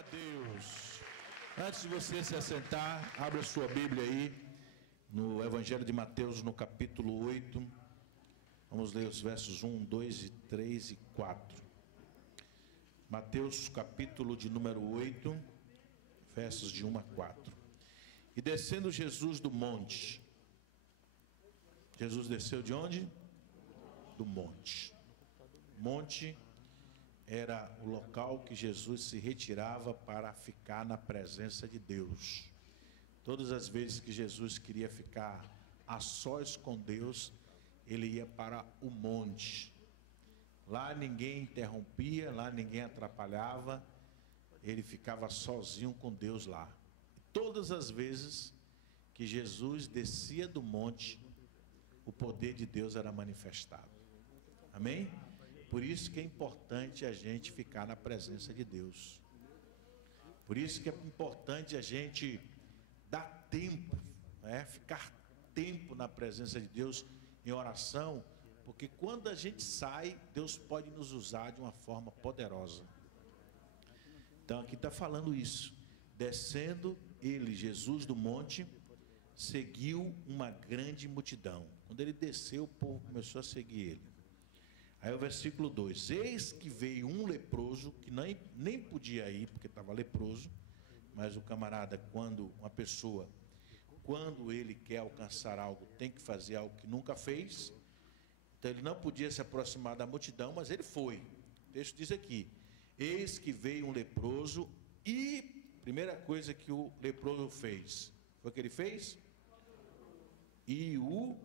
Glória a Deus. Antes de você se assentar, abra sua Bíblia aí no Evangelho de Mateus, no capítulo 8. Vamos ler os versos 1, 2, 3 e 4. Mateus, capítulo de número 8, versos de 1 a 4. E descendo Jesus do monte. Jesus desceu de onde? Do monte. Monte era o local que Jesus se retirava para ficar na presença de Deus. Todas as vezes que Jesus queria ficar a sós com Deus, ele ia para o monte. Lá ninguém interrompia, lá ninguém atrapalhava, ele ficava sozinho com Deus lá. Todas as vezes que Jesus descia do monte, o poder de Deus era manifestado. Amém? Por isso que é importante a gente ficar na presença de Deus. Por isso que é importante a gente dar tempo, ficar tempo na presença de Deus em oração, porque quando a gente sai, Deus pode nos usar de uma forma poderosa. Então aqui está falando isso. Descendo ele, Jesus, do monte, seguiu uma grande multidão. Quando ele desceu, o povo começou a seguir ele. Aí o versículo 2: eis que veio um leproso, que nem podia ir, porque estava leproso. Mas o camarada, quando ele quer alcançar algo, tem que fazer algo que nunca fez. Então ele não podia se aproximar da multidão, mas ele foi. O texto diz aqui: eis que veio um leproso, e a primeira coisa que o leproso fez, foi o que ele fez? E o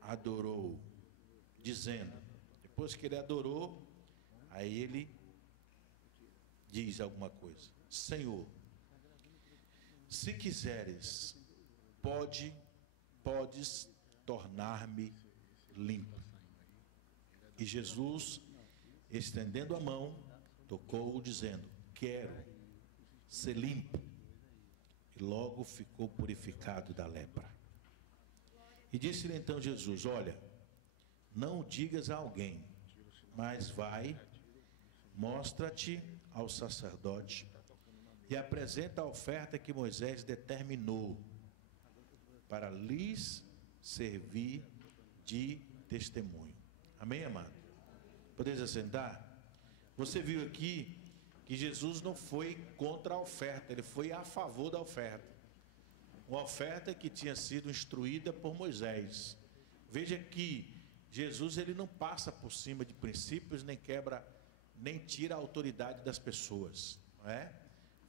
adorou, dizendo... Depois que ele adorou, aí ele diz alguma coisa: Senhor, se quiseres, podes tornar-me limpo. E Jesus, estendendo a mão, tocou-o, dizendo: quero ser limpo. E logo ficou purificado da lepra. E disse-lhe então Jesus: olha, não o digas a alguém, mas vai, mostra-te ao sacerdote e apresenta a oferta que Moisés determinou para lhes servir de testemunho. Amém, amado? Podeis assentar? Você viu aqui que Jesus não foi contra a oferta, ele foi a favor da oferta. Uma oferta que tinha sido instruída por Moisés. Veja que Jesus, ele não passa por cima de princípios, nem quebra, nem tira a autoridade das pessoas, não é?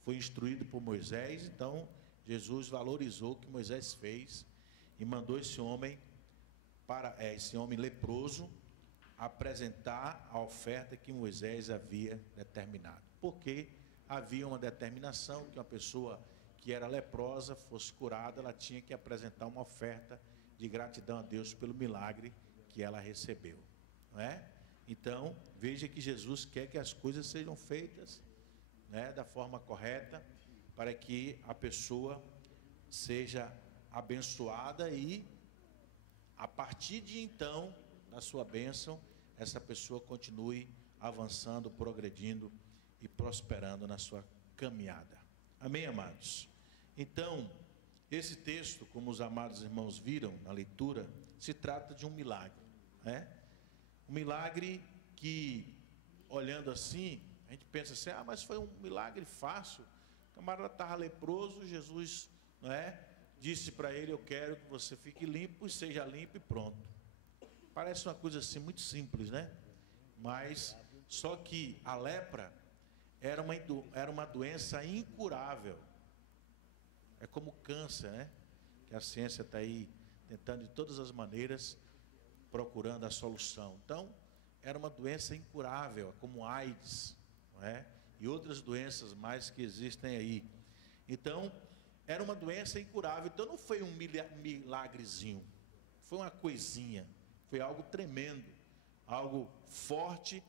Foi instruído por Moisés, então Jesus valorizou o que Moisés fez e mandou esse homem leproso apresentar a oferta que Moisés havia determinado. Porque havia uma determinação que uma pessoa que era leprosa fosse curada, ela tinha que apresentar uma oferta de gratidão a Deus pelo milagre que ela recebeu, não é? Então veja que Jesus quer que as coisas sejam feitas, da forma correta, para que a pessoa seja abençoada e a partir de então, da sua bênção, essa pessoa continue avançando, progredindo e prosperando na sua caminhada. Amém, amados? Então esse texto, como os amados irmãos viram na leitura, se trata de um milagre, um milagre que, olhando assim, a gente pensa assim: mas foi um milagre fácil. O camarada estava leproso, Jesus, disse para ele: eu quero que você fique limpo e seja limpo e pronto. Parece uma coisa assim muito simples, mas só que a lepra era uma doença incurável. É como o câncer, que a ciência está aí tentando de todas as maneiras, procurando a solução. Então, era uma doença incurável, como AIDS, e outras doenças mais que existem aí. Então, era uma doença incurável. Então, não foi um milagrezinho, foi uma coisinha, foi algo tremendo, algo forte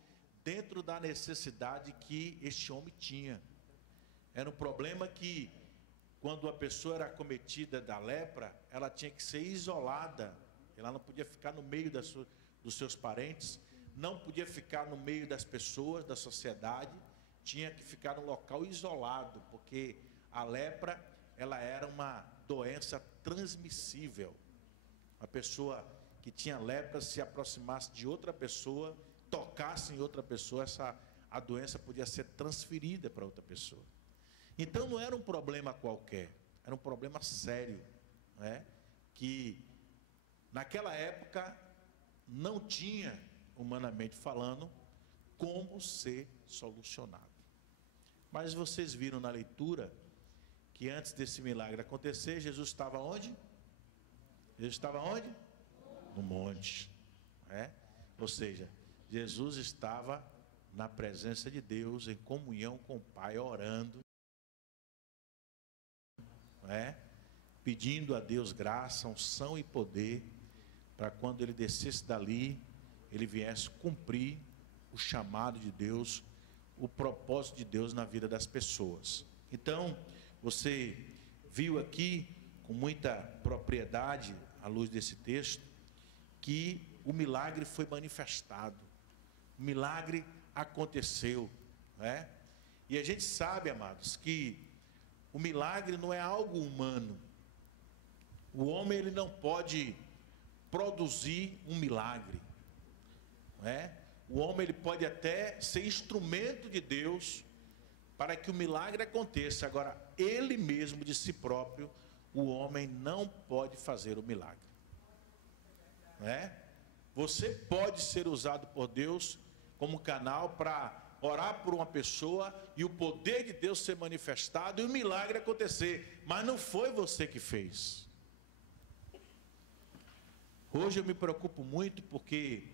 dentro da necessidade que este homem tinha. Era um problema que, quando a pessoa era acometida da lepra, ela tinha que ser isolada. Ela não podia ficar no meio dos seus parentes, não podia ficar no meio das pessoas, da sociedade. tinha que ficar num local isolado, porque a lepra, ela era uma doença transmissível. A pessoa que tinha lepra, se aproximasse de outra pessoa, tocasse em outra pessoa, a doença podia ser transferida para outra pessoa. Então não era um problema qualquer, era um problema sério, né? Que naquela época não tinha, humanamente falando, como ser solucionado. Mas vocês viram na leitura que antes desse milagre acontecer, Jesus estava onde? Jesus estava onde? No monte, né? Ou seja, Jesus estava na presença de Deus, em comunhão com o Pai, orando, né? Pedindo a Deus graça, unção e poder, para quando ele descesse dali, ele viesse cumprir o chamado de Deus, o propósito de Deus na vida das pessoas. Então, você viu aqui com muita propriedade, à luz desse texto, que o milagre foi manifestado, o milagre aconteceu, né? E a gente sabe, amados, que o milagre não é algo humano. O homem, ele não pode produzir um milagre, não é? O homem, ele pode até ser instrumento de Deus para que o milagre aconteça. Agora, ele mesmo de si próprio, o homem não pode fazer o milagre, não é? Você pode ser usado por Deus como canal para orar por uma pessoa e o poder de Deus ser manifestado e o milagre acontecer, mas não foi você que fez. Hoje eu me preocupo muito porque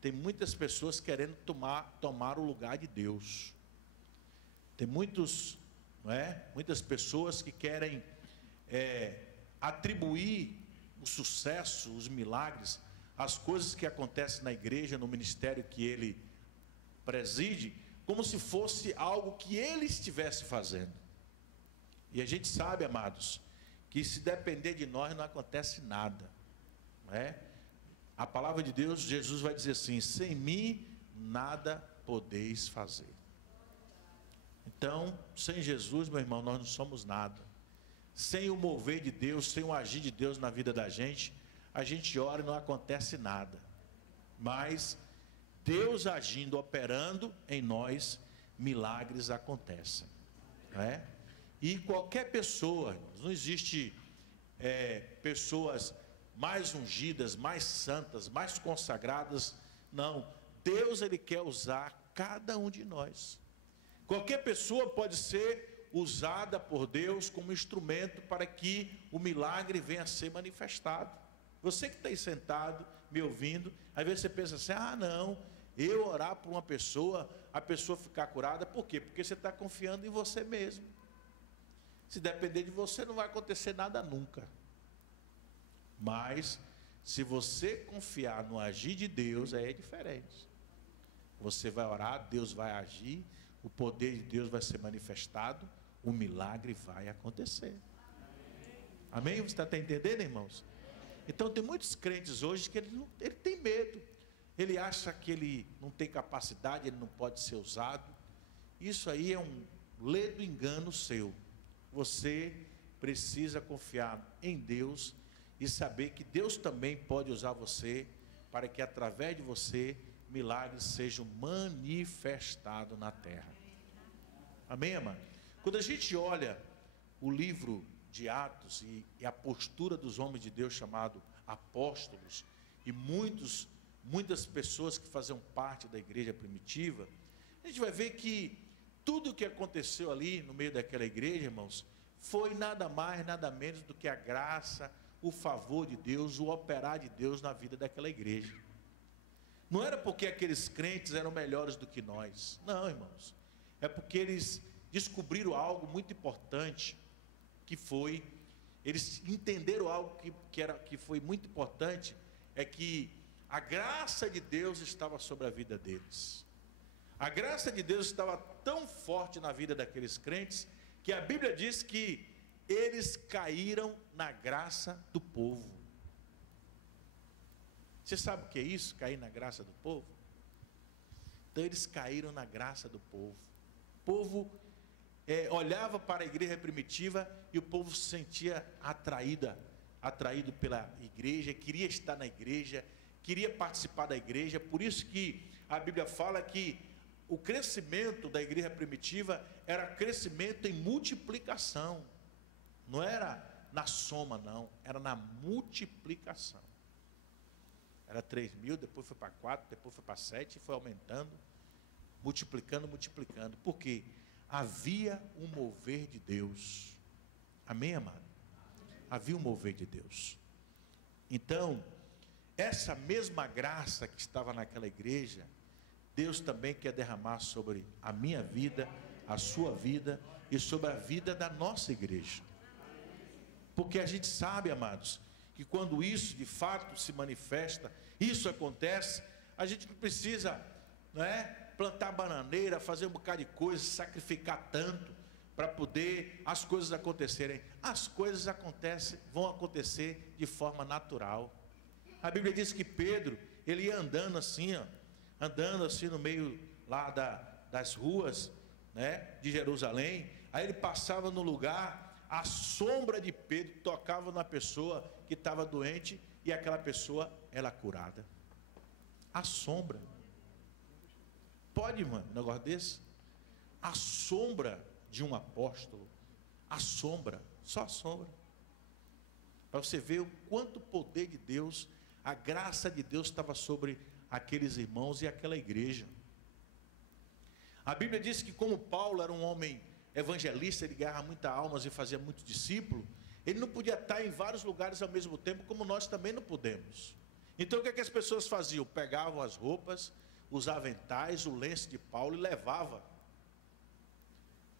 tem muitas pessoas querendo tomar o lugar de Deus. Tem muitas pessoas que querem atribuir o sucesso, os milagres, as coisas que acontecem na igreja, no ministério que ele preside, como se fosse algo que ele estivesse fazendo. E a gente sabe, amados, que se depender de nós não acontece nada, não é? A palavra de Deus, Jesus vai dizer assim: sem mim nada podeis fazer. Então, sem Jesus, meu irmão, nós não somos nada. Sem o mover de Deus, sem o agir de Deus na vida da gente, a gente ora e não acontece nada. Mas Deus agindo, operando em nós, milagres acontecem, não é? E qualquer pessoa, não existe pessoas mais ungidas, mais santas, mais consagradas, não. Deus, ele quer usar cada um de nós. Qualquer pessoa pode ser usada por Deus como instrumento para que o milagre venha a ser manifestado. Você que está aí sentado, me ouvindo, às vezes você pensa assim: ah não, eu orar por uma pessoa, a pessoa ficar curada. Por quê? Porque você está confiando em você mesmo. Se depender de você, não vai acontecer nada nunca. Mas, se você confiar no agir de Deus, aí é diferente. Você vai orar, Deus vai agir, o poder de Deus vai ser manifestado, o milagre vai acontecer. Amém? Você está entendendo, irmãos? Então, tem muitos crentes hoje que ele tem medo. Ele acha que ele não tem capacidade, ele não pode ser usado. Isso aí é um ledo engano seu. Você precisa confiar em Deus e saber que Deus também pode usar você para que através de você milagres sejam manifestados na terra. Amém, amado? Quando a gente olha o livro de Atos e a postura dos homens de Deus chamados apóstolos e muitas pessoas que faziam parte da igreja primitiva, a gente vai ver que tudo o que aconteceu ali no meio daquela igreja, irmãos, foi nada mais, nada menos do que a graça, o favor de Deus, o operar de Deus na vida daquela igreja. Não era porque aqueles crentes eram melhores do que nós, não, irmãos. É porque eles descobriram algo muito importante, que foi, eles entenderam algo que foi muito importante, é que a graça de Deus estava sobre a vida deles. A graça de Deus estava tão forte na vida daqueles crentes, que a Bíblia diz que eles caíram na graça do povo. Você sabe o que é isso? Cair na graça do povo? Então eles caíram na graça do povo. povo olhava para a igreja primitiva e o povo se sentia atraído pela igreja, queria estar na igreja, queria participar da igreja. Por isso que a Bíblia fala que o crescimento da igreja primitiva era crescimento em multiplicação, não era na soma, não, era na multiplicação. Era 3.000, depois foi para 4, depois foi para 7, foi aumentando, multiplicando. Por quê? Havia um mover de Deus. Amém, amado? Havia um mover de Deus. Então, essa mesma graça que estava naquela igreja, Deus também quer derramar sobre a minha vida, a sua vida e sobre a vida da nossa igreja. Porque a gente sabe, amados, que quando isso de fato se manifesta, isso acontece, a gente não precisa, plantar bananeira, fazer um bocado de coisa, sacrificar tanto para poder as coisas acontecerem. As coisas vão acontecer de forma natural. A Bíblia diz que Pedro, ele ia andando assim no meio lá das ruas, de Jerusalém. Aí ele passava no lugar, a sombra de Pedro tocava na pessoa que estava doente e aquela pessoa era curada. A sombra. Pode, mano, um negócio desse? A sombra de um apóstolo, a sombra, só a sombra. Para você ver o quanto o poder de Deus, a graça de Deus estava sobre aqueles irmãos e aquela igreja. A Bíblia diz que como Paulo era um homem evangelista, ele ganhava muitas almas e fazia muitos discípulos, ele não podia estar em vários lugares ao mesmo tempo, como nós também não podemos. Então o que as pessoas faziam? Pegavam as roupas, os aventais, o lenço de Paulo e levava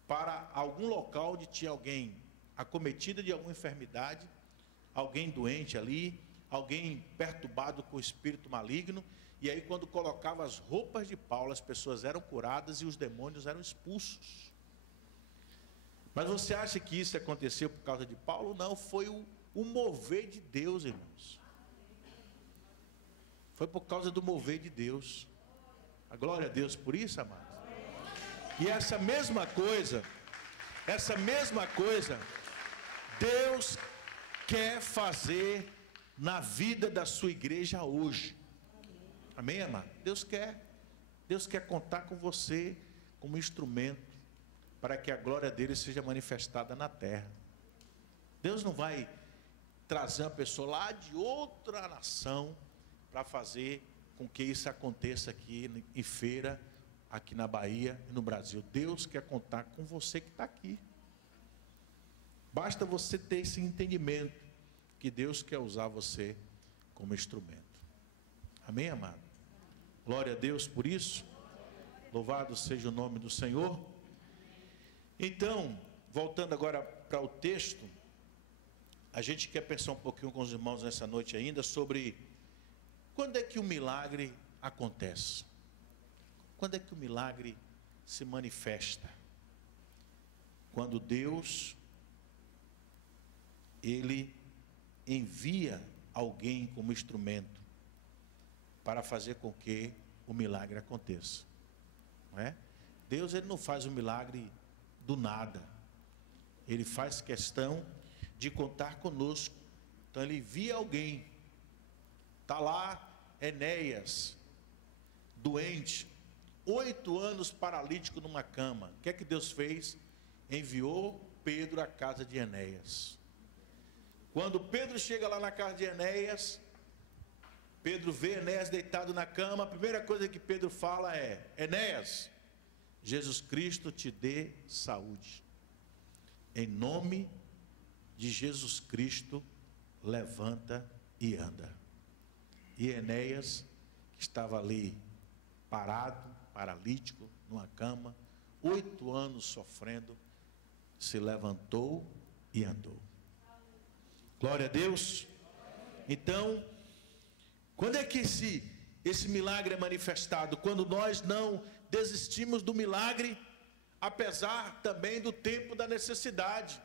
para algum local onde tinha alguém acometido de alguma enfermidade, alguém doente ali, alguém perturbado com o espírito maligno, e aí quando colocava as roupas de Paulo, as pessoas eram curadas e os demônios eram expulsos. Mas você acha que isso aconteceu por causa de Paulo? Não, foi o mover de Deus, irmãos. Foi por causa do mover de Deus. A glória a Deus por isso, amados. E essa mesma coisa, Deus quer fazer na vida da sua igreja hoje. Amém, amado? Deus quer contar com você como instrumento para que a glória dele seja manifestada na terra. Deus não vai trazer uma pessoa lá de outra nação para fazer com que isso aconteça aqui em Feira, aqui na Bahia e no Brasil. Deus quer contar com você que está aqui. Basta você ter esse entendimento que Deus quer usar você como instrumento. Amém, amado? Glória a Deus por isso. Louvado seja o nome do Senhor. Então, voltando agora para o texto, a gente quer pensar um pouquinho com os irmãos nessa noite ainda sobre quando é que o milagre acontece. Quando é que o milagre se manifesta? Quando Deus, ele envia alguém como instrumento para fazer com que o milagre aconteça. Não é? Deus, ele não faz o milagre do nada. Ele faz questão de contar conosco. Então ele envia alguém. Está lá Enéas, doente, 8 anos paralítico numa cama. O que é que Deus fez? Enviou Pedro à casa de Enéas. Quando Pedro chega lá na casa de Enéas, Pedro vê Enéas deitado na cama. A primeira coisa que Pedro fala é: Enéas, Jesus Cristo te dê saúde. Em nome de Jesus Cristo, levanta e anda. E Enéas, que estava ali parado, paralítico, numa cama, 8 anos sofrendo, se levantou e andou. Glória a Deus. Então, quando é que esse milagre é manifestado? Quando nós não desistimos do milagre, apesar também do tempo da necessidade.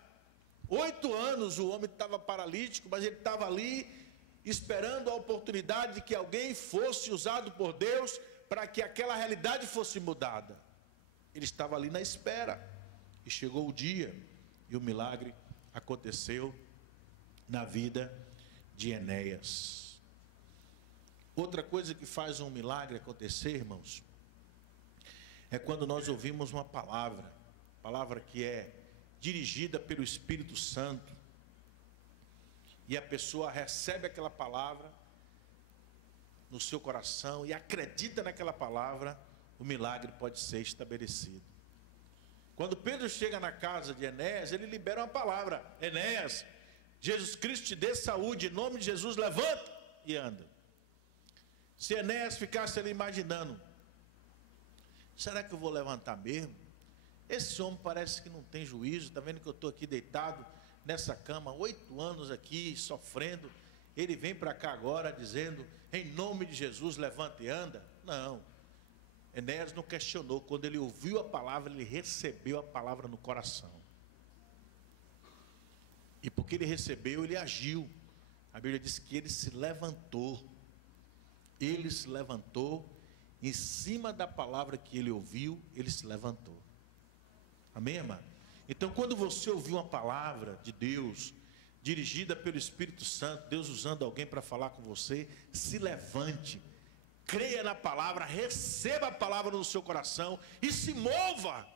8 anos o homem estava paralítico, mas ele estava ali esperando a oportunidade de que alguém fosse usado por Deus para que aquela realidade fosse mudada. ele estava ali na espera. E chegou o dia e o milagre aconteceu na vida de Enéas. Outra coisa que faz um milagre acontecer, irmãos, é quando nós ouvimos uma palavra que é dirigida pelo Espírito Santo, e a pessoa recebe aquela palavra no seu coração e acredita naquela palavra, o milagre pode ser estabelecido. Quando Pedro chega na casa de Enéas, ele libera uma palavra: Enéas, Jesus Cristo te dê saúde, em nome de Jesus, levanta e anda. Se Enéas ficasse ali imaginando, será que eu vou levantar mesmo? Esse homem parece que não tem juízo, está vendo que eu estou aqui deitado nessa cama, 8 anos aqui, sofrendo, ele vem para cá agora dizendo, em nome de Jesus, levanta e anda? Não, Enéas não questionou. Quando ele ouviu a palavra, ele recebeu a palavra no coração, e porque ele recebeu, ele agiu. A Bíblia diz que ele se levantou em cima da palavra que ele ouviu, ele se levantou. Amém, irmão? Então, quando você ouvir uma palavra de Deus, dirigida pelo Espírito Santo, Deus usando alguém para falar com você, se levante, creia na palavra, receba a palavra no seu coração e se mova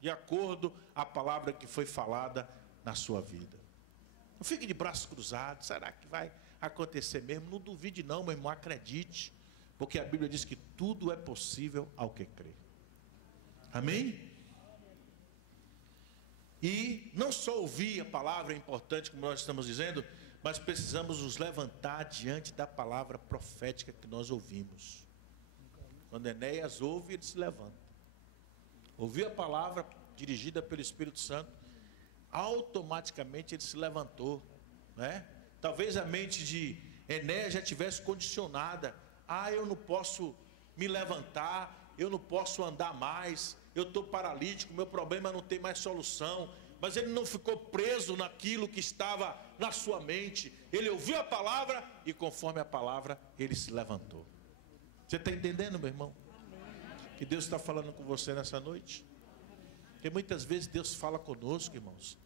de acordo com a palavra que foi falada na sua vida. Não fique de braços cruzados. Será que vai acontecer mesmo? Não duvide não, meu irmão, acredite, porque a Bíblia diz que tudo é possível ao que crê. Amém? E não só ouvir a palavra é importante, como nós estamos dizendo, mas precisamos nos levantar diante da palavra profética que nós ouvimos. Quando Enéas ouve, ele se levanta. Ouviu a palavra dirigida pelo Espírito Santo, automaticamente ele se levantou, né? Talvez a mente de Enéas já tivesse condicionada: eu não posso me levantar, eu não posso andar mais, eu estou paralítico, meu problema não tem mais solução. Mas ele não ficou preso naquilo que estava na sua mente. Ele ouviu a palavra e conforme a palavra ele se levantou. Você está entendendo, meu irmão? Que Deus está falando com você nessa noite? Porque muitas vezes Deus fala conosco, irmãos,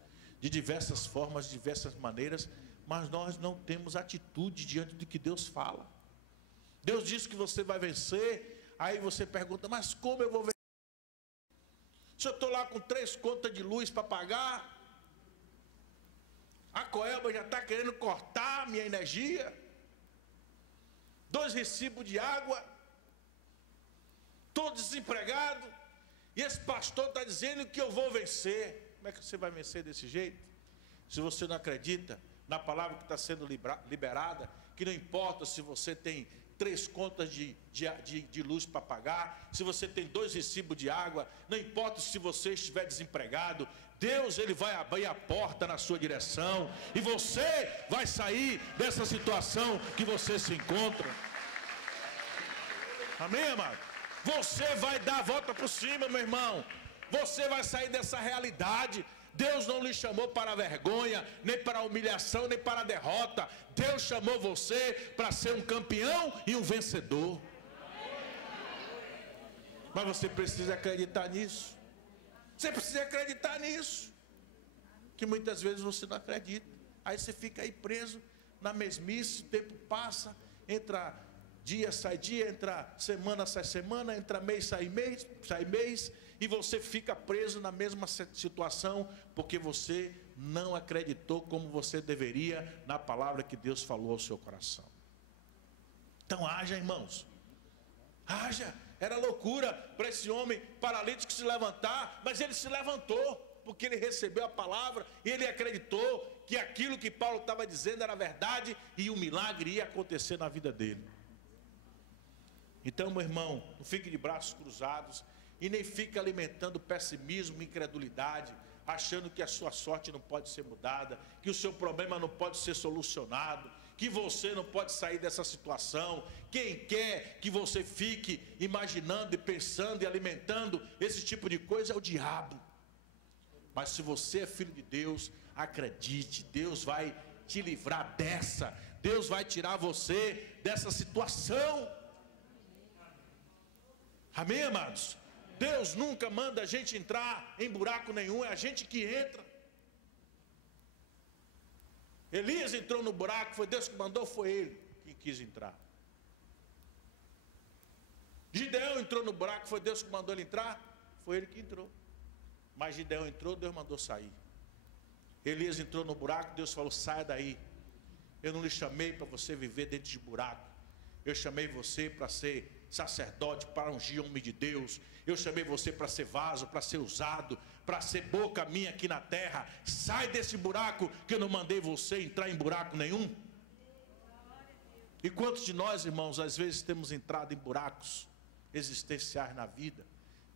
de diversas formas, de diversas maneiras, mas nós não temos atitude diante do que Deus fala. Deus diz que você vai vencer, aí você pergunta: mas como eu vou vencer? Se eu estou lá com 3 contas de luz para pagar, a Coelba já está querendo cortar minha energia, 2 recibos de água, estou desempregado, e esse pastor está dizendo que eu vou vencer. Como é que você vai vencer desse jeito? Se você não acredita na palavra que está sendo liberada, que não importa se você tem 3 contas de luz para pagar, se você tem 2 recibos de água, não importa se você estiver desempregado, Deus ele vai abrir a porta na sua direção, e você vai sair dessa situação que você se encontra. Amém, amado? Você vai dar a volta por cima, meu irmão. Você vai sair dessa realidade. Deus não lhe chamou para a vergonha, nem para a humilhação, nem para a derrota. Deus chamou você para ser um campeão e um vencedor. Mas você precisa acreditar nisso. Você precisa acreditar nisso. Que muitas vezes você não acredita. Aí você fica aí preso na mesmice, o tempo passa, entra dia, sai dia, entra semana, sai semana, entra mês, sai mês, e você fica preso na mesma situação, porque você não acreditou como você deveria na palavra que Deus falou ao seu coração. Então haja, irmãos, haja. Era loucura para esse homem paralítico se levantar, mas ele se levantou, porque ele recebeu a palavra, e ele acreditou que aquilo que Paulo estava dizendo era verdade, e o milagre ia acontecer na vida dele. Então, meu irmão, não fique de braços cruzados, e nem fique alimentando pessimismo e incredulidade, achando que a sua sorte não pode ser mudada, que o seu problema não pode ser solucionado, que você não pode sair dessa situação. Quem quer que você fique imaginando e pensando e alimentando esse tipo de coisa é o diabo. Mas se você é filho de Deus, acredite, Deus vai te livrar dessa, Deus vai tirar você dessa situação. Amém, amados? Deus nunca manda a gente entrar em buraco nenhum, é a gente que entra. Elias entrou no buraco, foi Deus que mandou, foi ele que quis entrar. Gideão entrou no buraco, foi Deus que mandou ele entrar, foi ele que entrou. Mas Gideão entrou, Deus mandou sair. Elias entrou no buraco, Deus falou: saia daí. Eu não lhe chamei para você viver dentro de buraco. Eu chamei você para ser sacerdote, para ungir homem de Deus. Eu chamei você para ser vaso, para ser usado, para ser boca minha aqui na terra. Sai desse buraco, que eu não mandei você entrar em buraco nenhum. E quantos de nós, irmãos, às vezes temos entrado em buracos existenciais na vida,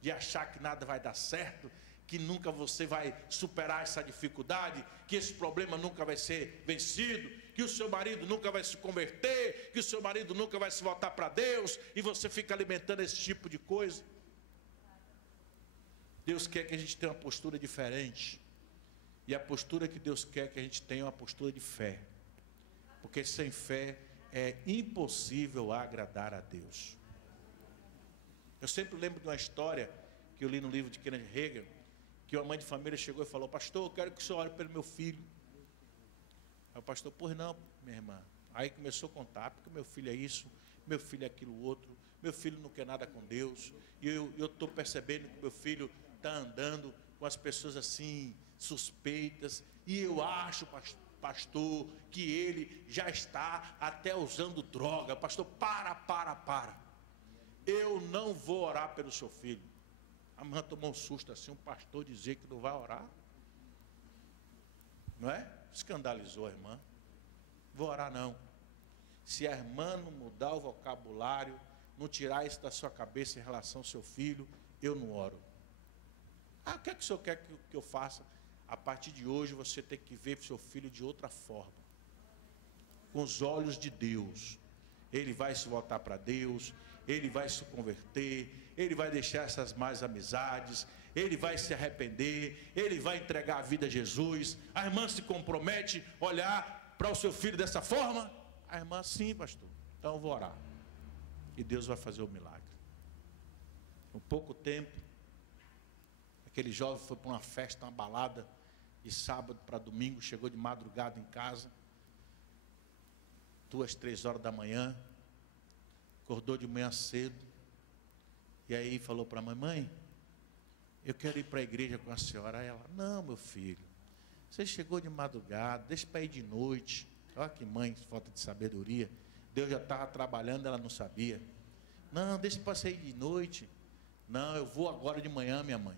de achar que nada vai dar certo, que nunca você vai superar essa dificuldade, que esse problema nunca vai ser vencido, que o seu marido nunca vai se converter, que o seu marido nunca vai se voltar para Deus, e você fica alimentando esse tipo de coisa. Deus quer que a gente tenha uma postura diferente, e a postura que Deus quer que a gente tenha é uma postura de fé, porque sem fé é impossível agradar a Deus. Eu sempre lembro de uma história que eu li no livro de Kenneth Hagin, que uma mãe de família chegou e falou: pastor, eu quero que o senhor ore pelo meu filho. Aí o pastor: pois não, minha irmã. Aí começou a contar: porque meu filho é isso, meu filho é aquilo outro, meu filho não quer nada com Deus, e eu estou percebendo que meu filho está andando com as pessoas assim, suspeitas, e eu acho, pastor, que ele já está até usando droga. Pastor, para. Eu não vou orar pelo seu filho. A irmã tomou um susto assim, um pastor dizer que não vai orar. Não é? Escandalizou a irmã. Vou orar não. Se a irmã não mudar o vocabulário, não tirar isso da sua cabeça em relação ao seu filho, eu não oro. Ah, o que é que o senhor quer que eu faça? A partir de hoje você tem que ver o seu filho de outra forma. Com os olhos de Deus. Ele vai se voltar para Deus, ele vai se converter, ele vai deixar essas más amizades, ele vai se arrepender, ele vai entregar a vida a Jesus. A irmã se compromete a olhar para o seu filho dessa forma? A irmã: sim, pastor, então eu vou orar. E Deus vai fazer o milagre. Com pouco tempo, aquele jovem foi para uma festa, uma balada, de sábado para domingo, chegou de madrugada em casa, 2, 3 horas da manhã, acordou de manhã cedo, e aí falou para a mãe: eu quero ir para a igreja com a senhora. Aí ela: não, meu filho, você chegou de madrugada, deixa para ir de noite. Olha que mãe, falta de sabedoria. Deus já estava trabalhando, ela não sabia. Não, deixa para sair de noite. Não, eu vou agora de manhã, minha mãe.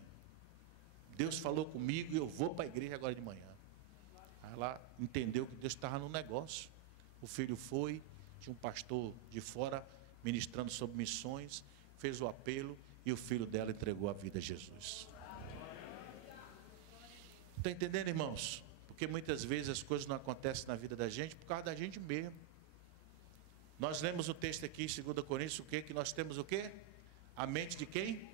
Deus falou comigo e eu vou para a igreja agora de manhã. Aí ela entendeu que Deus estava no negócio. O filho foi, tinha um pastor de fora ministrando sobre missões, fez o apelo e o filho dela entregou a vida a Jesus. Está entendendo, irmãos? Porque muitas vezes as coisas não acontecem na vida da gente por causa da gente mesmo. Nós lemos o texto aqui em 2 Coríntios, o quê? Que nós temos o quê? A mente de quem?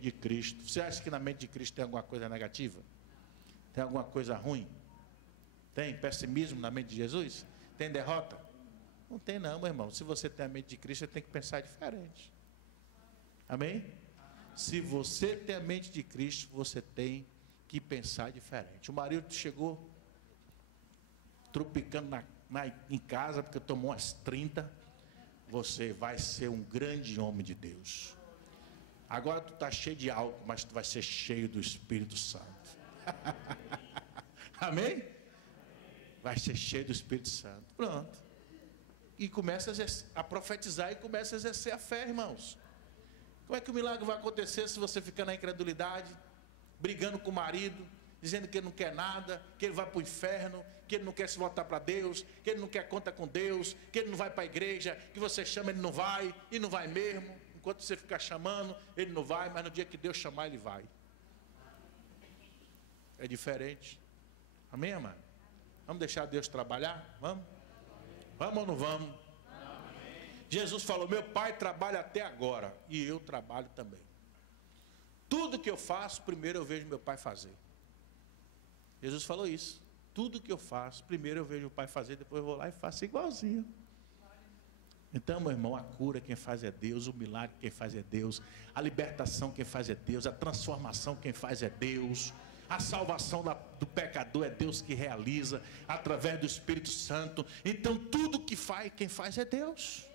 De Cristo. Você acha que na mente de Cristo tem alguma coisa negativa? Tem alguma coisa ruim? Tem pessimismo na mente de Jesus? Tem derrota? Não tem não, meu irmão. Se você tem a mente de Cristo, você tem que pensar diferente. Amém? Se você tem a mente de Cristo, você tem que pensar diferente. O marido chegou tropicando em casa, porque tomou umas 30. Você vai ser um grande homem de Deus. Agora tu está cheio de álcool, mas tu vai ser cheio do Espírito Santo. Amém? Vai ser cheio do Espírito Santo. Pronto. E começa a profetizar e começa a exercer a fé, irmãos. Como é que o milagre vai acontecer se você ficar na incredulidade, brigando com o marido, dizendo que ele não quer nada, que ele vai para o inferno, que ele não quer se voltar para Deus, que ele não quer conta com Deus, que ele não vai para a igreja, que você chama ele não vai, e não vai mesmo. Enquanto você ficar chamando, ele não vai, mas no dia que Deus chamar, ele vai. É diferente. Amém, amado? Vamos deixar Deus trabalhar? Vamos? Vamos ou não vamos? Jesus falou: meu pai trabalha até agora, e eu trabalho também. Tudo que eu faço, primeiro eu vejo meu pai fazer. Jesus falou isso. Tudo que eu faço, primeiro eu vejo o pai fazer, depois eu vou lá e faço igualzinho. Então, meu irmão, a cura quem faz é Deus, o milagre quem faz é Deus, a libertação quem faz é Deus, a transformação quem faz é Deus, a salvação do pecador é Deus que realiza através do Espírito Santo. Então tudo que faz, quem faz é Deus.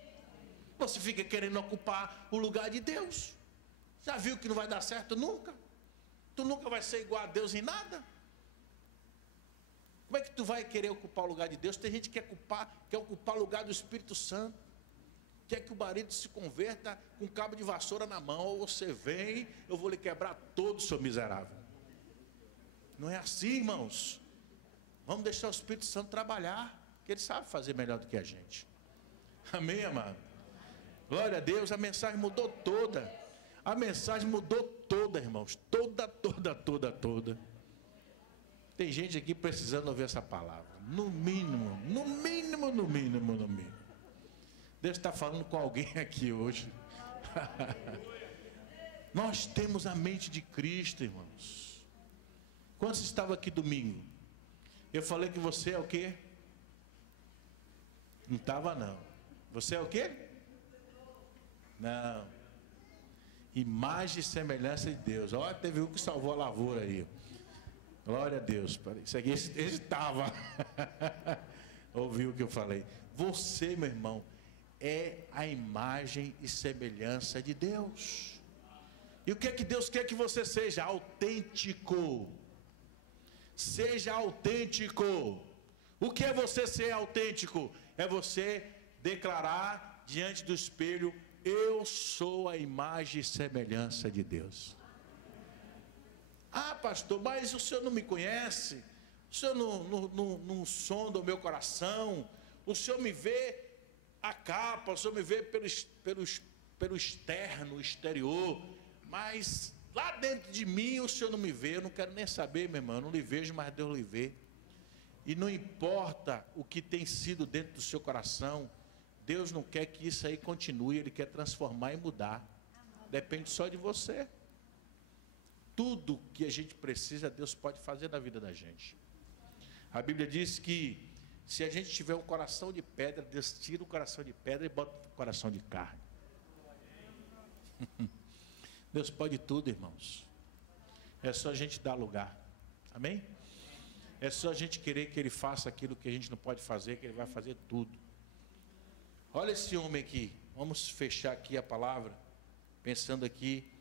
Você fica querendo ocupar o lugar de Deus. Já viu que não vai dar certo nunca? Tu nunca vai ser igual a Deus em nada. Como é que tu vai querer ocupar o lugar de Deus? Tem gente que quer ocupar o lugar do Espírito Santo. Quer que o marido se converta com um cabo de vassoura na mão. Ou você vem, eu vou lhe quebrar todo, seu miserável. Não é assim, irmãos. Vamos deixar o Espírito Santo trabalhar, que ele sabe fazer melhor do que a gente. Amém, amado? Glória a Deus, a mensagem mudou toda. A mensagem mudou toda, irmãos. Toda. Tem gente aqui precisando ouvir essa palavra. No mínimo. Deus está falando com alguém aqui hoje. Nós temos a mente de Cristo, irmãos. Quantos estavam aqui domingo? Eu falei que você é o quê? Não estava não. Você é o quê? Não. Imagem e semelhança de Deus. Olha, teve um que salvou a lavoura aí. Glória a Deus. Isso aqui, esse estava. Ouviu o que eu falei? Você, meu irmão, é a imagem e semelhança de Deus. E o que é que Deus quer que você seja? Autêntico. Seja autêntico. O que é você ser autêntico? É você declarar diante do espelho: eu sou a imagem e semelhança de Deus. Ah, pastor, mas o senhor não me conhece, o senhor não sonda o meu coração, o senhor me vê a capa, o senhor me vê pelo externo, o exterior, mas lá dentro de mim o senhor não me vê. Eu não quero nem saber, meu irmão, eu não lhe vejo, mas Deus lhe vê. E não importa o que tem sido dentro do seu coração, Deus não quer que isso aí continue, Ele quer transformar e mudar. Depende só de você. Tudo que a gente precisa, Deus pode fazer na vida da gente. A Bíblia diz que se a gente tiver um coração de pedra, Deus tira o coração de pedra e bota o coração de carne. Deus pode tudo, irmãos. É só a gente dar lugar. Amém? É só a gente querer que Ele faça aquilo que a gente não pode fazer, que Ele vai fazer tudo. Olha esse homem aqui. Vamos fechar aqui a palavra, pensando aqui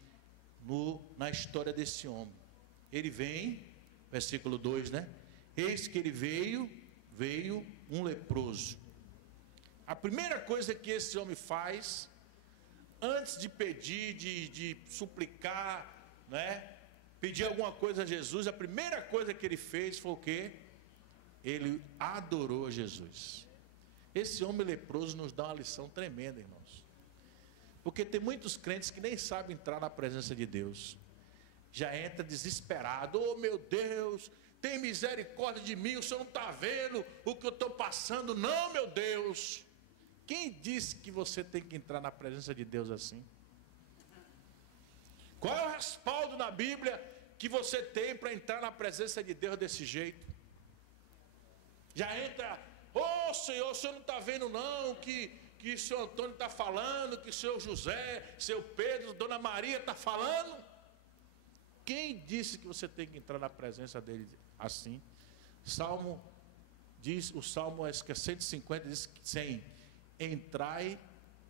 na história desse homem. Ele vem, versículo 2, né? Eis que ele veio um leproso. A primeira coisa que esse homem faz, antes de pedir, de suplicar, né? Pedir alguma coisa a Jesus, a primeira coisa que ele fez foi o quê? Ele adorou Jesus. Esse homem leproso nos dá uma lição tremenda, irmãos. Porque tem muitos crentes que nem sabem entrar na presença de Deus. Já entra desesperado. Oh, meu Deus, tem misericórdia de mim, o Senhor não está vendo o que eu estou passando? Não, meu Deus. Quem disse que você tem que entrar na presença de Deus assim? Qual é o respaldo na Bíblia que você tem para entrar na presença de Deus desse jeito? Já entra, oh Senhor, o Senhor não está vendo não que o Senhor Antônio está falando, que o Senhor José, seu Pedro, Dona Maria está falando? Quem disse que você tem que entrar na presença dele assim? O Salmo 150 diz que sem entrai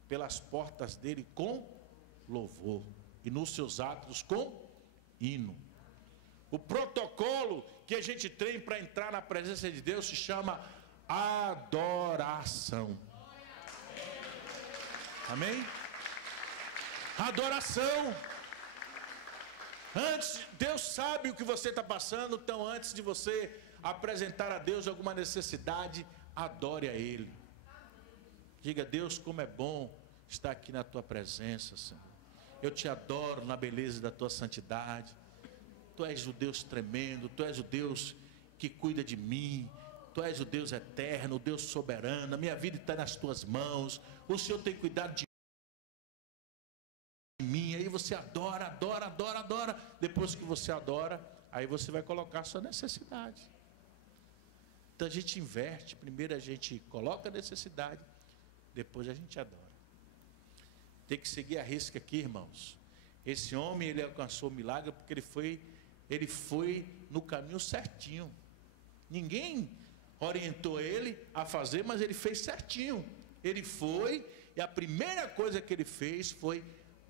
pelas portas dele com louvor e nos seus atos com hino. O protocolo que a gente tem para entrar na presença de Deus se chama adoração. Amém? Adoração. Antes, Deus sabe o que você está passando, então antes de você apresentar a Deus alguma necessidade, adore a Ele. Diga: Deus, como é bom estar aqui na Tua presença, Senhor. Eu te adoro na beleza da Tua santidade. Tu és o Deus tremendo, Tu és o Deus que cuida de mim. Tu és o Deus eterno, o Deus soberano. A minha vida está nas Tuas mãos. O Senhor tem cuidado de mim. Aí você adora. Depois que você adora, aí você vai colocar a sua necessidade. Então a gente inverte. Primeiro a gente coloca a necessidade, depois a gente adora. Tem que seguir a risca aqui, irmãos. Esse homem, ele alcançou o milagre porque ele foi no caminho certinho. Ninguém orientou ele a fazer, mas ele fez certinho. Ele foi, e a primeira coisa que ele fez foi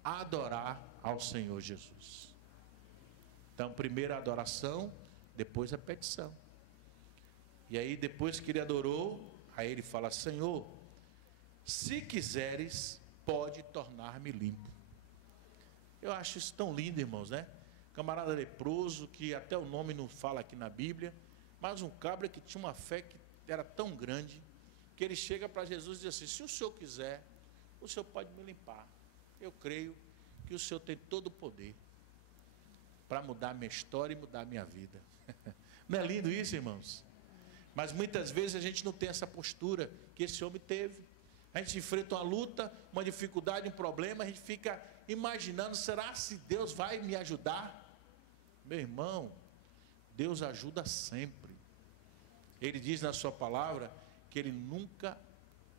adorar ao Senhor Jesus. Então, primeiro a adoração, depois a petição. E aí, depois que ele adorou, aí ele fala: Senhor, se quiseres, pode tornar-me limpo. Eu acho isso tão lindo, irmãos, né? Camarada leproso, que até o nome não fala aqui na Bíblia, mas um cabra que tinha uma fé que era tão grande, que ele chega para Jesus e diz assim: se o Senhor quiser, o Senhor pode me limpar. Eu creio que o Senhor tem todo o poder para mudar a minha história e mudar a minha vida. Não é lindo isso, irmãos? Mas muitas vezes a gente não tem essa postura que esse homem teve. A gente enfrenta uma luta, uma dificuldade, um problema, a gente fica imaginando: será se Deus vai me ajudar? Meu irmão, Deus ajuda sempre. Ele diz na sua palavra que Ele nunca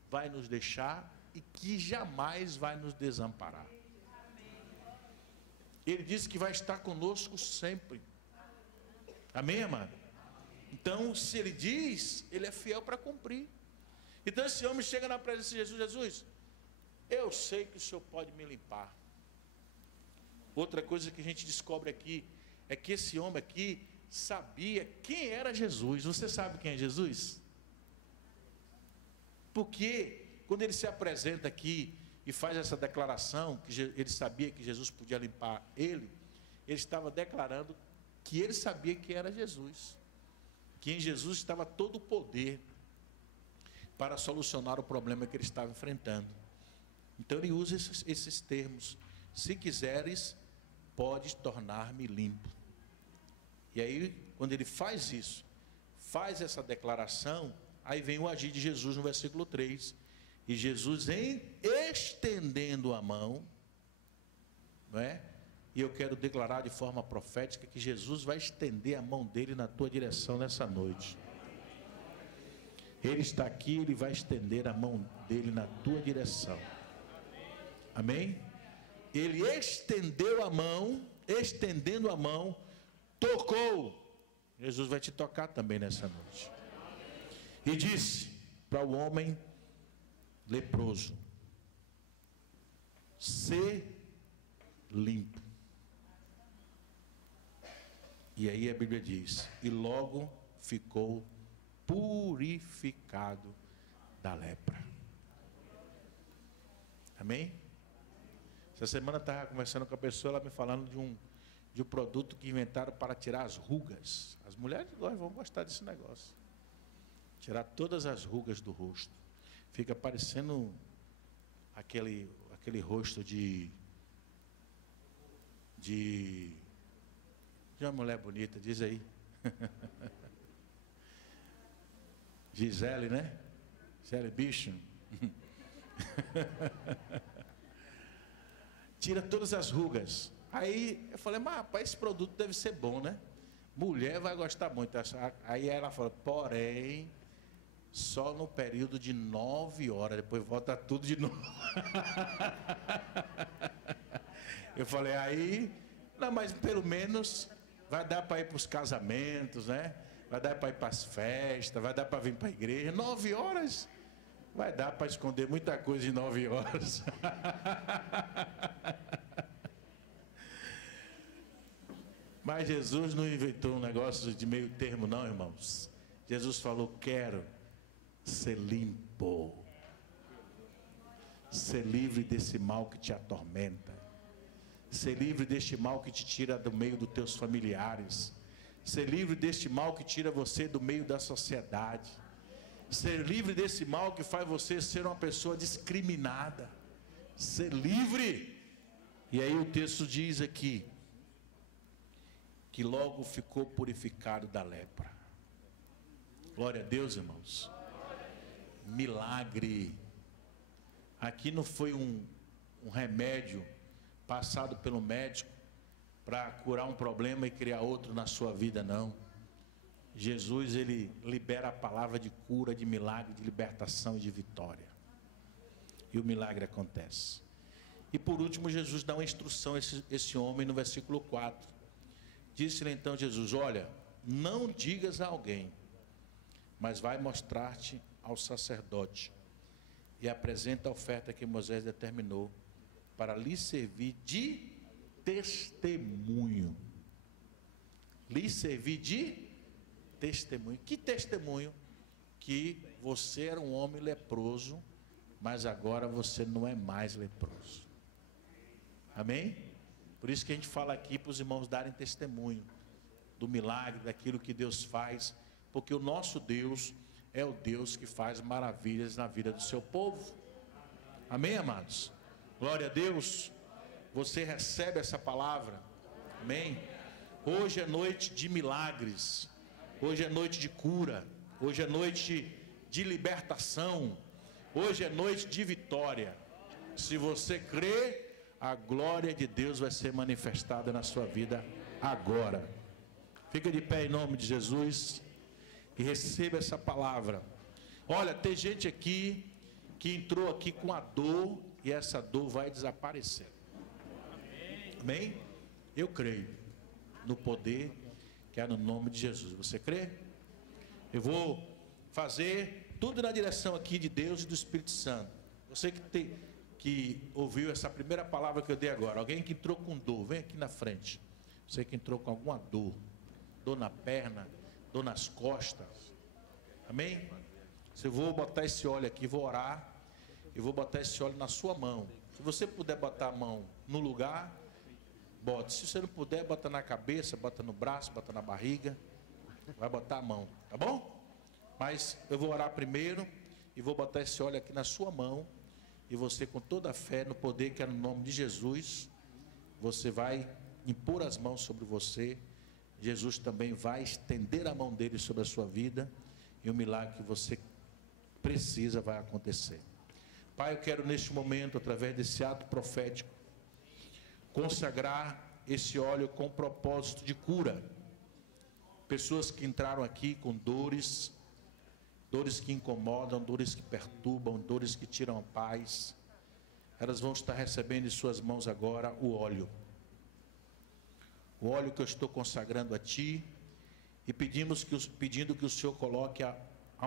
vai nos deixar e que jamais vai nos desamparar. Ele diz que vai estar conosco sempre. Amém, amado? Então, se Ele diz, Ele é fiel para cumprir. Então esse homem chega na presença de Jesus: Jesus, eu sei que o Senhor pode me limpar. Outra coisa que a gente descobre aqui é que esse homem aqui sabia quem era Jesus. Você sabe quem é Jesus? Porque quando ele se apresenta aqui e faz essa declaração, que ele sabia que Jesus podia limpar ele estava declarando que ele sabia quem era Jesus, que em Jesus estava todo o poder para solucionar o problema que ele estava enfrentando. Então ele usa esses termos: se quiseres, podes tornar-me limpo. E aí, quando ele faz isso, faz essa declaração, aí vem o agir de Jesus no versículo 3. E Jesus, estendendo a mão, não é? E eu quero declarar de forma profética que Jesus vai estender a mão dele na tua direção nessa noite. Ele está aqui, ele vai estender a mão dele na tua direção. Amém? Ele estendeu a mão, estendendo a mão, tocou. Jesus vai te tocar também nessa noite. E disse para o homem leproso: sê limpo. E aí a Bíblia diz: e logo ficou purificado da lepra. Amém? Essa semana eu estava conversando com a pessoa, ela me falando de um produto que inventaram para tirar as rugas. As mulheres vão gostar desse negócio. Tirar todas as rugas do rosto. Fica parecendo aquele rosto de uma mulher bonita, diz aí. Gisele, né? Gisele Bicho. Tira todas as rugas. Aí eu falei: mas rapaz, esse produto deve ser bom, né? Mulher vai gostar muito. Aí ela falou: porém, só no período de 9 horas, depois volta tudo de novo. Eu falei: aí, não, mas pelo menos vai dar para ir para os casamentos, né? Vai dar para ir para as festas, vai dar para vir para a igreja. 9 horas, vai dar para esconder muita coisa em 9 horas. Mas Jesus não inventou um negócio de meio termo, não, irmãos. Jesus falou: quero ser limpo, ser livre desse mal que te atormenta, ser livre deste mal que te tira do meio dos teus familiares, ser livre deste mal que tira você do meio da sociedade, ser livre desse mal que faz você ser uma pessoa discriminada, ser livre. E aí o texto diz aqui que logo ficou purificado da lepra. Glória a Deus, irmãos. Milagre. Aqui não foi um remédio passado pelo médico para curar um problema e criar outro na sua vida, não. Jesus, ele libera a palavra de cura, de milagre, de libertação e de vitória. E o milagre acontece. E por último, Jesus dá uma instrução a esse homem no versículo 4. Disse-lhe então Jesus: olha, não digas a alguém, mas vai mostrar-te ao sacerdote e apresenta a oferta que Moisés determinou para lhe servir de testemunho. Lhe servir de testemunho. Que testemunho? Que você era um homem leproso, mas agora você não é mais leproso. Amém? Por isso que a gente fala aqui para os irmãos darem testemunho do milagre, daquilo que Deus faz, porque o nosso Deus é o Deus que faz maravilhas na vida do seu povo. Amém, amados? Glória a Deus. Você recebe essa palavra? Amém? Hoje é noite de milagres. Hoje é noite de cura. Hoje é noite de libertação. Hoje é noite de vitória. Se você crê, a glória de Deus vai ser manifestada na sua vida agora. Fica de pé em nome de Jesus e receba essa palavra. Olha, tem gente aqui que entrou aqui com a dor e essa dor vai desaparecer. Amém? Eu creio no poder que é no nome de Jesus. Você crê? Eu vou fazer tudo na direção aqui de Deus e do Espírito Santo. Você que ouviu essa primeira palavra que eu dei agora, alguém que entrou com dor, vem aqui na frente. Você que entrou com alguma dor, dor na perna, dor nas costas, amém? Eu vou botar esse óleo aqui, vou orar, e vou botar esse óleo na sua mão. Se você puder botar a mão no lugar, bote. Se você não puder, bota na cabeça, bota no braço, bota na barriga, vai botar a mão, tá bom? Mas eu vou orar primeiro, e vou botar esse óleo aqui na sua mão, e você com toda a fé no poder que é no nome de Jesus, você vai impor as mãos sobre você. Jesus também vai estender a mão dele sobre a sua vida, e o milagre que você precisa vai acontecer. Pai, eu quero neste momento, através desse ato profético, consagrar esse óleo com propósito de cura. Pessoas que entraram aqui com dores, dores que incomodam, dores que perturbam, dores que tiram a paz, elas vão estar recebendo em suas mãos agora o óleo que eu estou consagrando a Ti, e pedindo que o Senhor coloque a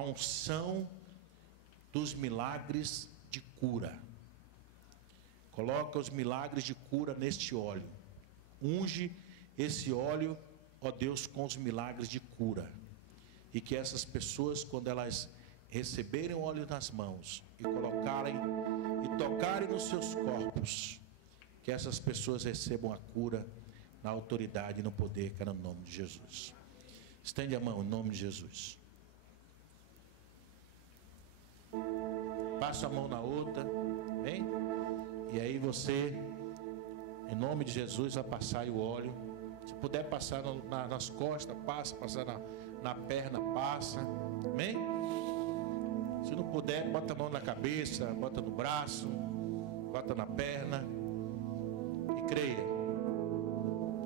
unção dos milagres de cura. Coloca os milagres de cura neste óleo. Unge esse óleo, ó Deus, com os milagres de cura. E que essas pessoas, quando elas receberem o óleo nas mãos e colocarem e tocarem nos seus corpos, que essas pessoas recebam a cura na autoridade e no poder que é no nome de Jesus. Estende a mão em nome de Jesus. Passa a mão na outra, hein? E aí você, em nome de Jesus, vai passar aí o óleo. Se puder passar nas costas, passa, passar na perna, passa, amém? Se não puder, bota a mão na cabeça, bota no braço, bota na perna e creia.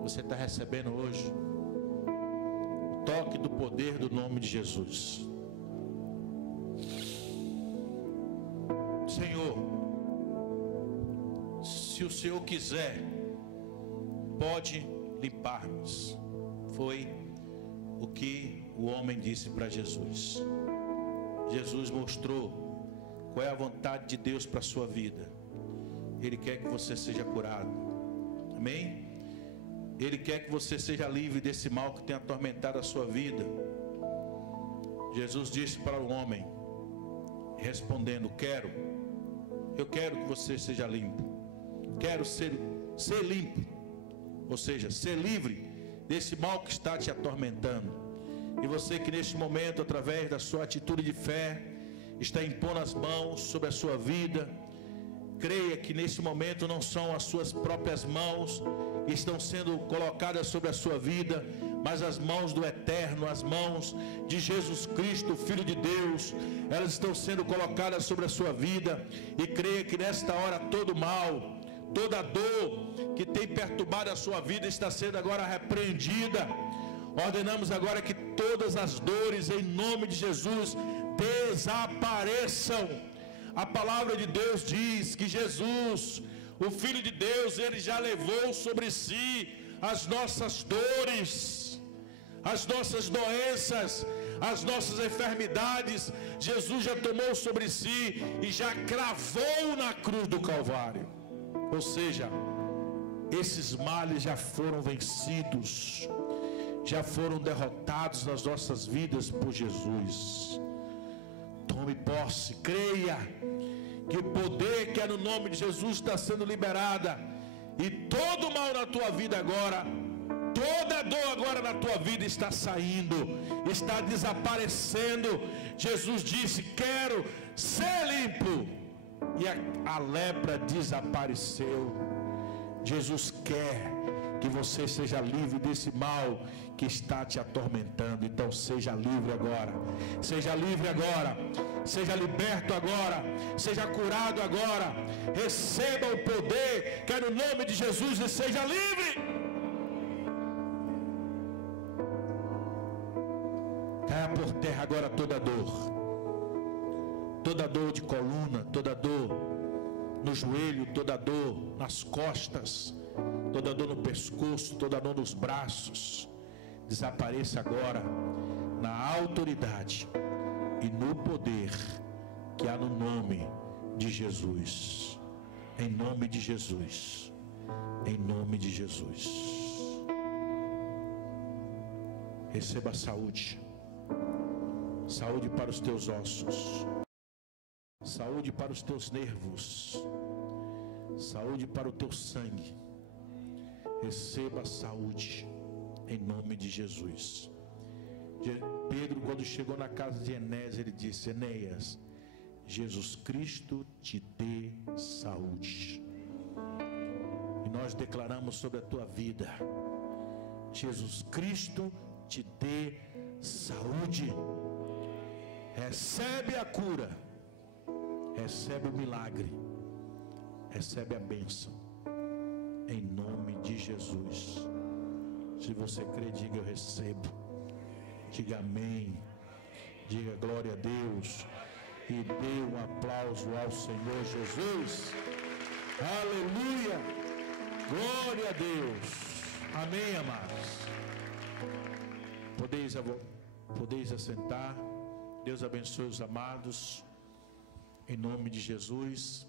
Você está recebendo hoje o toque do poder do nome de Jesus. Senhor, se o Senhor quiser, pode limpar-nos. Foi o que o homem disse para Jesus. Jesus mostrou qual é a vontade de Deus para a sua vida. Ele quer que você seja curado. Amém? Ele quer que você seja livre desse mal que tem atormentado a sua vida. Jesus disse para o homem, respondendo: eu quero que você seja limpo. Quero ser limpo. Ou seja, ser livre desse mal que está te atormentando. E você que neste momento, através da sua atitude de fé, está impondo as mãos sobre a sua vida, creia que nesse momento não são as suas próprias mãos que estão sendo colocadas sobre a sua vida, mas as mãos do Eterno, as mãos de Jesus Cristo, Filho de Deus, elas estão sendo colocadas sobre a sua vida. E creia que nesta hora todo mal, toda dor que tem perturbado a sua vida está sendo agora repreendida. Ordenamos agora que todas as dores, em nome de Jesus, desapareçam. a palavra de Deus diz que Jesus, o Filho de Deus, ele já levou sobre si as nossas dores, as nossas doenças, as nossas enfermidades. Jesus já tomou sobre si e já cravou na cruz do Calvário. Ou seja, esses males já foram vencidos, já foram derrotados nas nossas vidas por Jesus. Tome posse, creia que o poder que é no nome de Jesus está sendo liberada, e todo mal na tua vida agora, toda dor agora na tua vida está saindo, está desaparecendo. Jesus disse: quero ser limpo, e a lepra desapareceu. Jesus quer que você seja livre desse mal que está te atormentando. Então seja livre agora, seja livre agora, seja liberto agora, seja curado agora. Receba o poder que é no nome de Jesus e seja livre. Caia por terra agora toda dor de coluna, toda dor no joelho, toda dor nas costas, toda dor no pescoço, toda dor nos braços. Desapareça agora na autoridade e no poder que há no nome de Jesus. Em nome de Jesus. Em nome de Jesus. Receba saúde. Saúde para os teus ossos. Saúde para os teus nervos. Saúde para o teu sangue. Receba saúde em nome de Jesus. Pedro, quando chegou na casa de Enéas, ele disse: Enéas, Jesus Cristo te dê saúde. E nós declaramos sobre a tua vida: Jesus Cristo te dê saúde. Recebe a cura, recebe o milagre, recebe a bênção, em nome de Jesus. Se você crê, diga: eu recebo. Diga amém. Diga glória a Deus. E dê um aplauso ao Senhor Jesus. Aleluia. Glória a Deus. Amém, amados. Podeis assentar. Deus abençoe os amados. Em nome de Jesus.